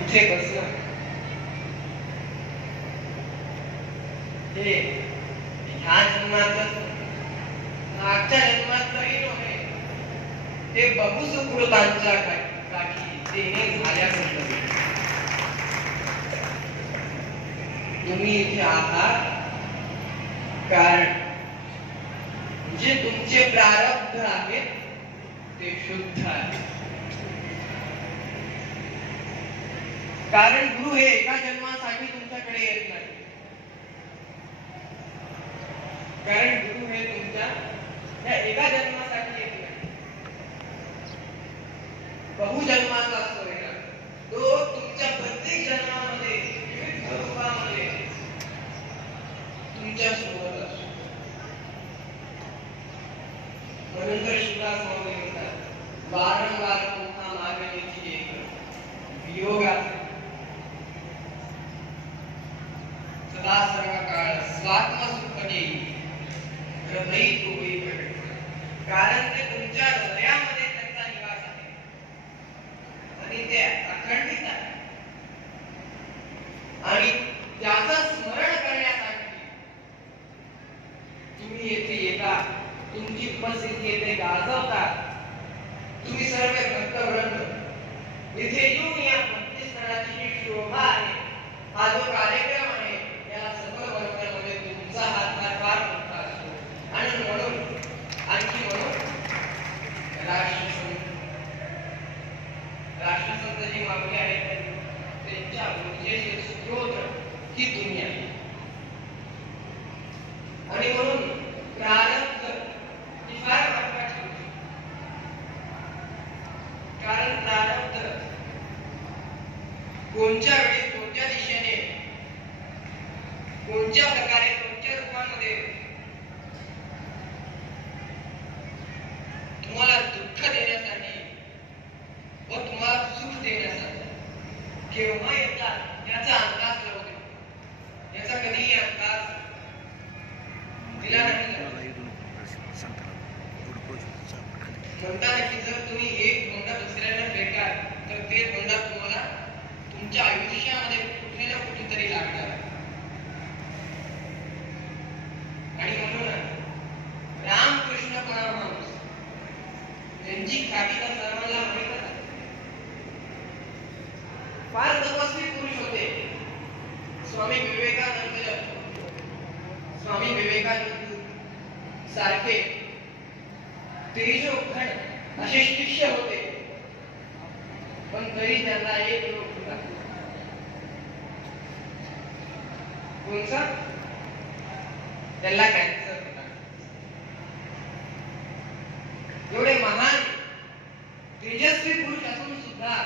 इथे बसणं हे ह्या जन्माचं मागच्या जन्मातही नव्हे. ते बहुसुकृतांच्या का- काठी देणे झाल्यासारखं तुम्ही इथे आहात. कारण जे तुमचे प्रारब्ध आहेत ते शुद्ध आहे कारण गुरु हे एका जन्मासाठी तुमच्याकडे येत नाही. कारण गुरु हे तुमच्या या एका जन्मासाठी येत नाही. बहुजन्माचा असतो ना. तो तुमच्या प्रत्येक जन्मामध्ये विविध रूपामध्ये तुमच्यासोबत असतो. म्हणून तर शिवराज स्वामी म्हणतात वारंवार पुन्हा मागणीची एक वियोगाचे हा सर्व काळ स्वात्मसुख हृदयी होई कारण ते तुमच्या हृदयामध्ये त्यांचा निवास आहे. आणि ते अखंडित आहे. आणि त्याचं स्मरण करण्यासाठी तुम्ही येथे येता तुमची उपस्थिती येथे गाजवता. तुम्ही सर्व भक्तवृंद इथे येऊन या भक्तिस्थळाची जी शोभा आहे हा जो कार्यक्रम आहे या सफल वर्गामध्ये तुमचा हातभार फार मोठा असतो आणि म्हणून आणखी म्हणून राष्ट्रसंत राष्ट्रसंत जी मागणी आहेत त्यांच्या ऊर्जेचे स्रोत ही दुनिया. आणि म्हणून प्रारब्ध ही फार महत्वाची कारण प्रारब्ध कोणत्या वेळी कोणत्या दिशेने कोणत्या रूपामध्ये तुम्हाला दुःख देण्यासाठी व तुम्हाला सुख देण्यासाठी केव्हा येतात याचा अंदाज लावू दे याचा कधीही अंदाज दिला नाही जात. म्हणताना की जर तुम्ही एक धोंडा दुसऱ्याला फेकाल तर ते धोंडा तुम्हाला तुमच्या आयुष्यामध्ये कुठे ना कुठेतरी लागणार. आणि म्हणून रामकृष्ण परमहंस यांची ख्याती तर सर्वांना माहीतच आहे फार तपस्वी पुरुष होते. स्वामी विवेकानंद स्वामी विवेकानंद सारखे तेजोघन असे शिष्य होते. पण तरी त्यांना एक रोग होता कोणचा? त्याला कॅन्सर होता. एवढे महान तेजस्वी पुरुष असून सुद्धा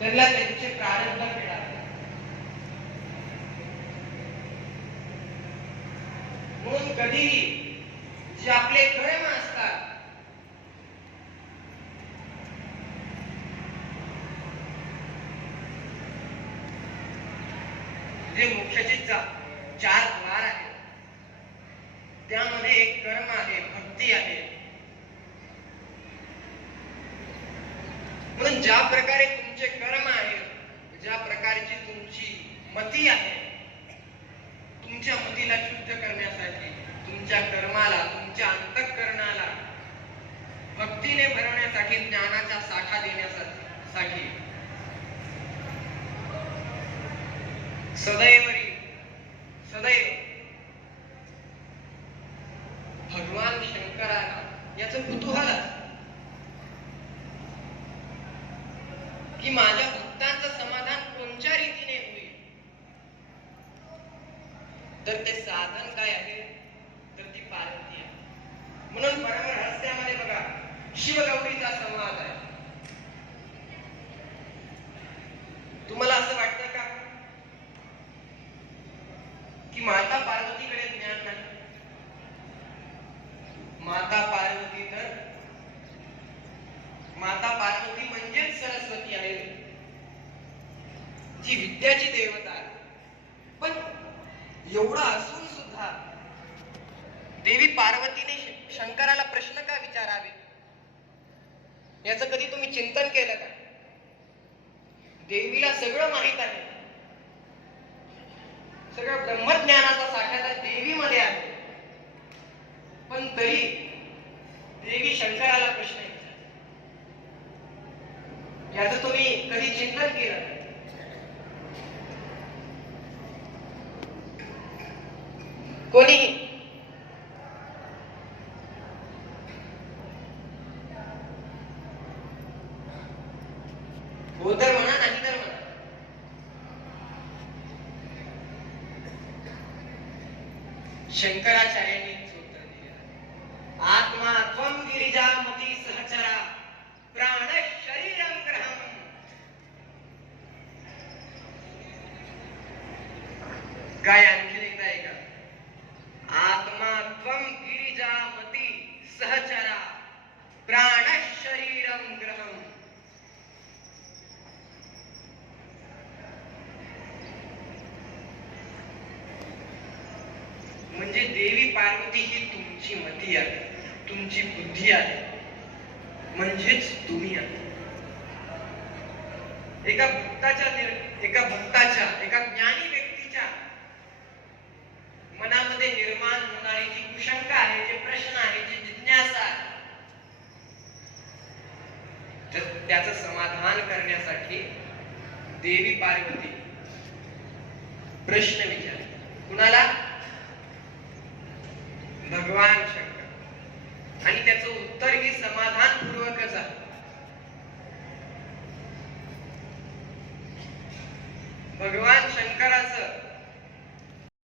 त्यांना त्यांचे प्रारंभ मिळाले. म्हणून कधीही जे आपले कर्म असतात जे मोक्षाचे चार द्वार आहेत. त्यामध्ये एक कर्म आहे भक्ती आहे. म्हणून ज्या प्रकारे तुमचे कर्म आहे ज्या प्रकारची तुमची मती आहे तुमच्या मतीला शुद्ध करण्यासाठी तुमच्या कर्माला तुमच्या अंतःकरणाला भक्तीने भरवण्यासाठी ज्ञानाचा साठा देण्यासाठी. सदैव सदैव. भगवान शंकराला याचं कुतूहल की माझ्या भक्तांचं समाधान कोणत्या रीतीने होईल? तर ते साधन काय आहे तर ती पार्वती आहे म्हणून परम रहस्यामध्ये बघा शिवगौरीचा संवाद आहे. तुम्हाला असं वाटतं का? की माता पार्वतीकडे ज्ञान नाही? माता पार्वती तर माता पार्वती म्हणजेच सरस्वती आहे. जी विद्याची देवता आहे. पण एवढं असून सुद्धा देवी पार्वतीने श- शंकराला प्रश्न का विचारावे? याचं कधी तुम्ही चिंतन केलं का? देवीला सगळं माहीत आहे. सगळं ब्रह्मज्ञानाचा साठा देवीमध्ये आहे. पण तरी देवी शंकराला प्रश्न विचारते याचं तुम्ही कधी चिंतन केलं कोणीही हो तर म्हणा नाही तर म्हणा शंकराचार्यांनी सूत्र दिलं. आत्मा त्वम गिरिजा मती सहचरा प्राण शरीरम ग्रहम. काय आणखी एकदा ऐका आत्मा त्वं गिरिजामती सहचरा प्राण शरीरं ग्रहम् म्हणजे देवी पार्वती ही तुमची मती आहे तुमची बुद्धी आहे म्हणजेच तुम्ही आहे एका भक्ताच्या एका भक्ताच्या एका ज्ञानी व्यक्तीच्या मनामध्ये निर्माण होणारी जी कुशंका आहे जे प्रश्न आहे जी जिज्ञासा आहे तर समाधान करण्यासाठी देवी पार्वती प्रश्न विचार कुणाला? भगवान शंकर. आणि त्याचं उत्तर ही समाधानपूर्वकच आहे भगवान